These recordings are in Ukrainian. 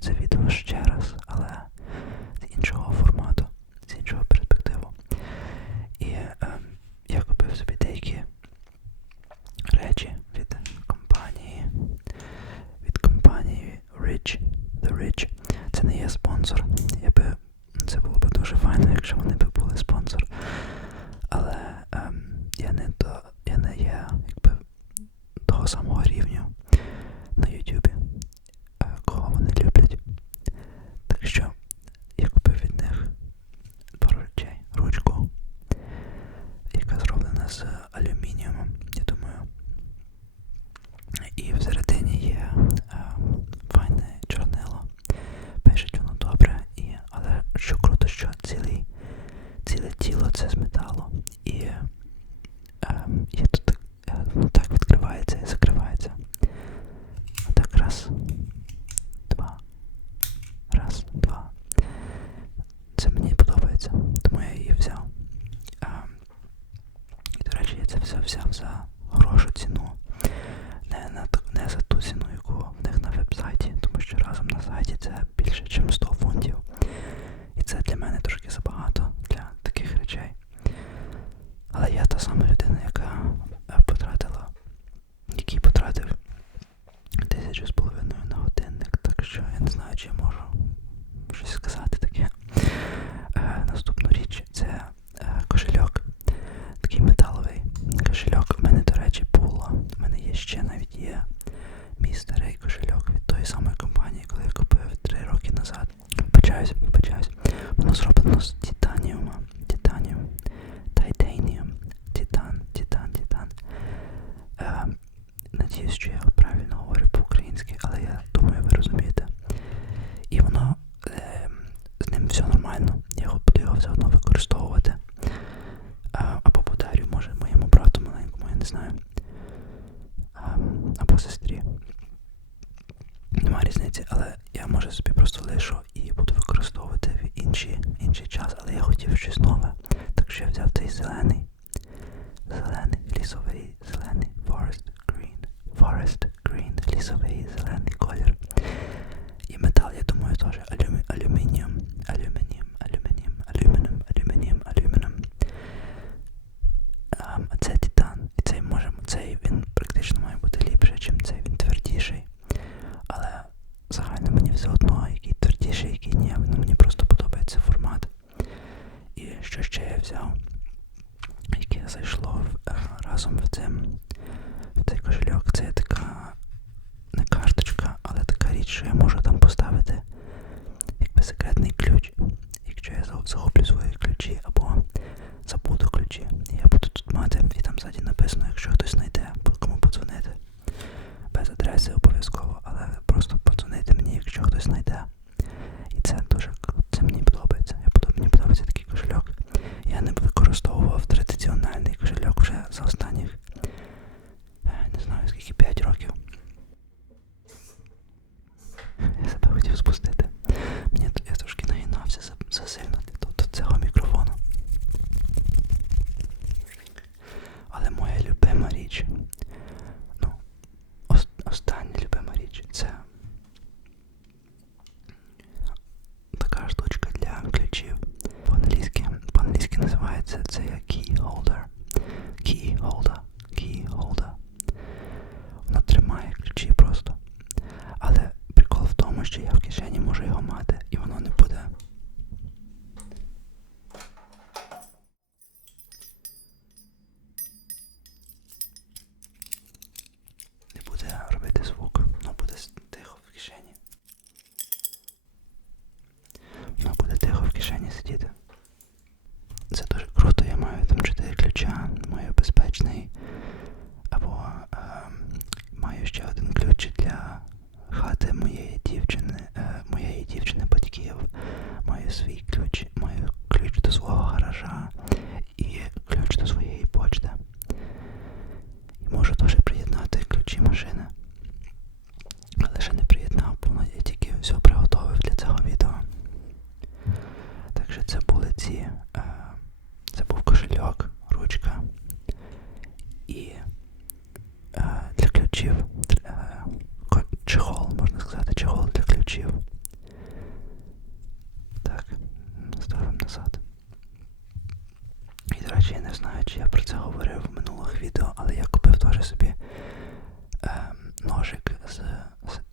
це від вас її взяв. І, до речі, я це все взяв за хорошу ціну. page.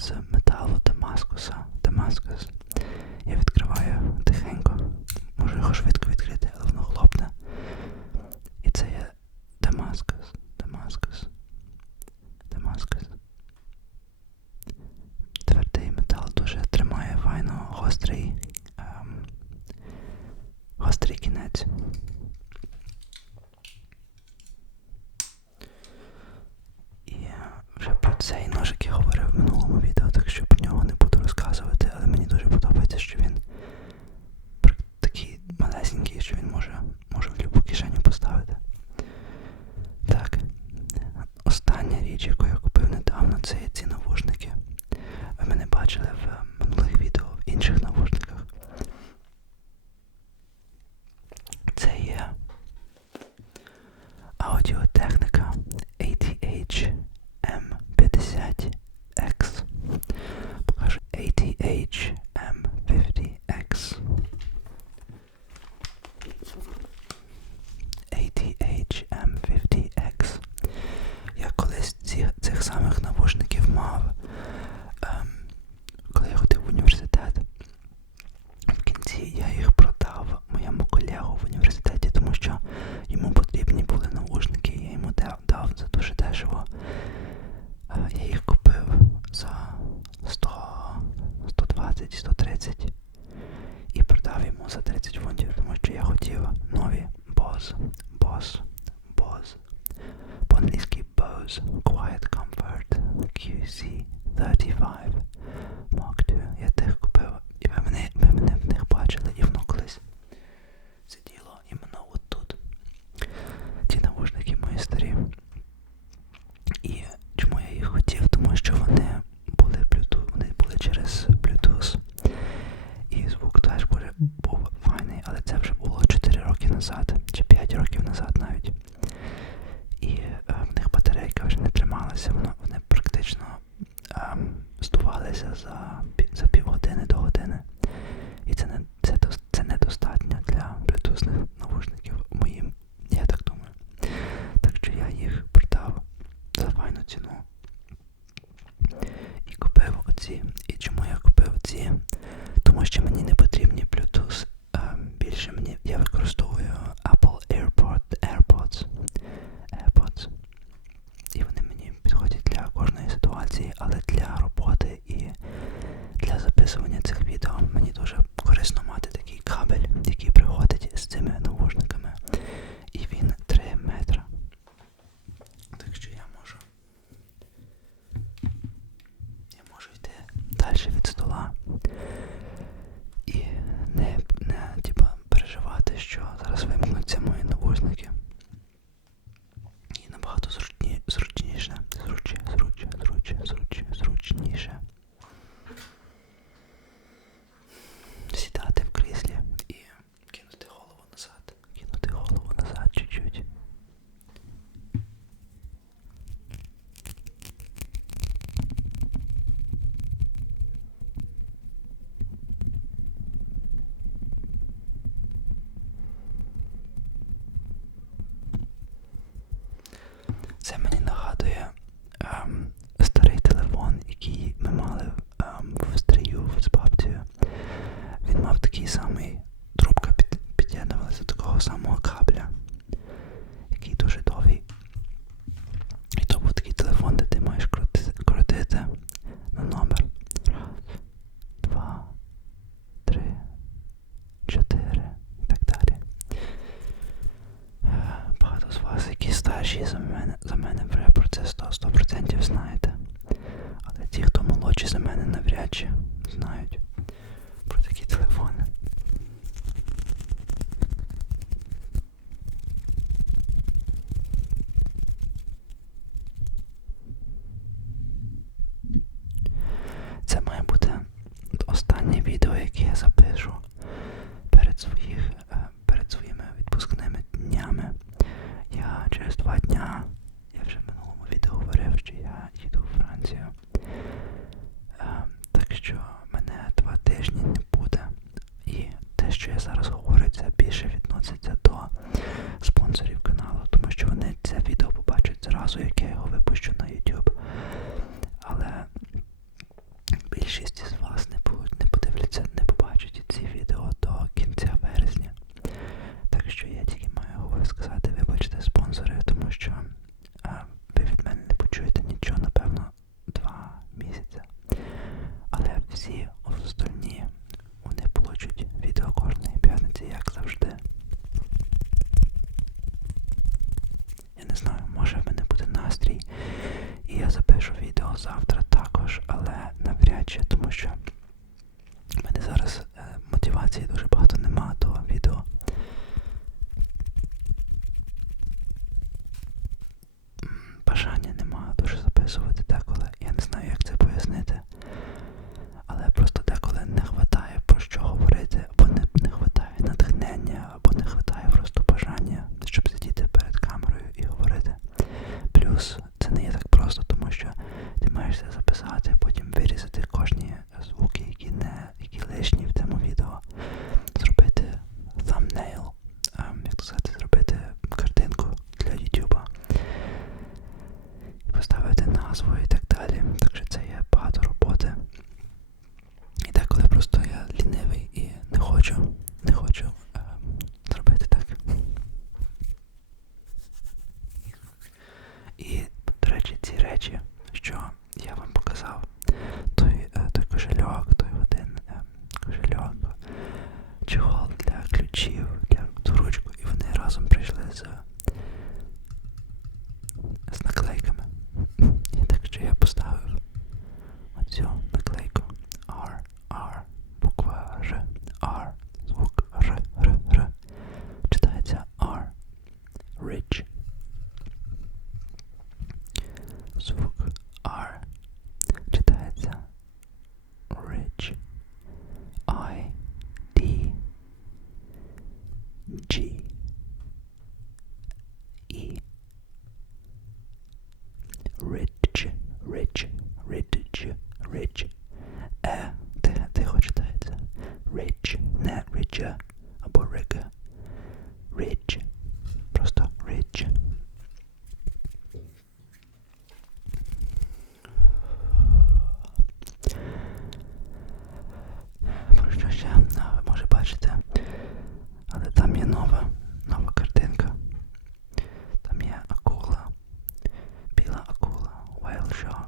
з металу Дамаскуса. Дамаскус. Я відкриваю тихенько. Можу його швидко відкрити, але воно хлопне. І це є Дамаскус. Дамаскус. Дамаскус. Твердий метал дуже тримає файно гострий. Ем, гострий кінець. І вже про цей ножик я говорив в минулому 100, 120, 130 і продав йому за 30 фунтів, тому що я хотів нові Боз, Боз, Боз. По-англійськи Bose Quiet Comfort QC35. Thanks. старші за мене за мене вже про це 100%, 100% знаєте. Але ті, хто молодші за мене навряд чи знають. Сказати, вибачте спонсори, тому що ridge, ridge, ridge, ridge, Sure.